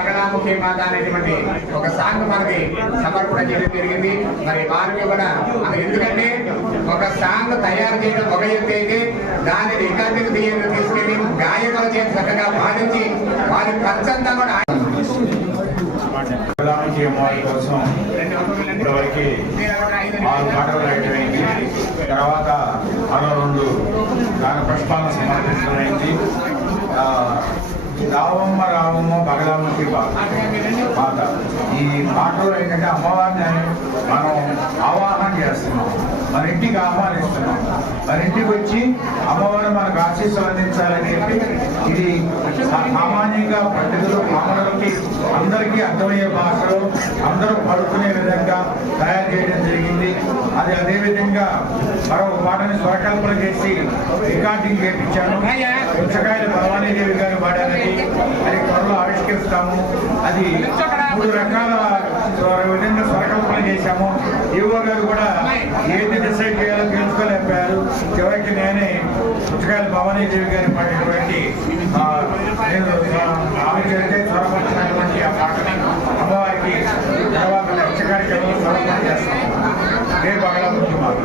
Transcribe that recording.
బగళాముఖి మాత అనేటువంటి ఒక సాంగ్ మనకి సమర్పణ చేయడం జరిగింది. మరి వారికి కూడా ఎందుకంటే ఒక సాంగ్ తయారు చేయడం ఒక ఎత్తు అయితే దాని రికార్డింగ్ తీసుకెళ్లి గాయకుల చేతి చక్కగా పాటించి వారి ఖర్చంతా కూడా బగళాముఖి అమ్మవారి కోసం ఇప్పటివరకు 6 పాటలు రాయటమైంది. తర్వాత మరో 2 గాన పుష్పాలను సమర్పించడమైంది. రావమ్మ రావమ్మ బగళాముఖి మాత ఈ పాటలు ఏంటంటే అమ్మవారిని మనం ఆవాహన చేస్తున్నాం, మన ఇంటికి ఆహ్వానిస్తున్నాం. మన ఇంటికి వచ్చి అమ్మవారు మనకు ఆశీస్సులు అందించాలని చెప్పి ఇది సామాన్యంగా పండితులు పామరులకి అందరికీ అర్థమయ్యే భాషలో అందరూ పడుకునే విధంగా తయారు చేయడం జరిగింది. అది అదేవిధంగా మరొక పాటని స్వరకల్పన చేసి రికార్డింగ్ చేయించాను. పుచ్చకాయల భవానీదేవి గారు పాడారని అది త్వరలో ఆవిష్కరిస్తాము. అది 3 రకాల విధంగా స్వరకల్పన చేశాము. ఈవో గారు కూడా ఏది డిసైడ్ చేయాలో తెలుసుకోలేకపోయారు. చివరికి నేనే పుచ్చకాయల భవానీదేవి గారి పాడినటువంటి ఆమె చేస్తే స్వరపరిచినటువంటి ఆ పాటని అమ్మవారికి తర్వాత లక్ష కార్యక్రమంలో స్వరపణ చేస్తాము. బగళాముఖి మాత.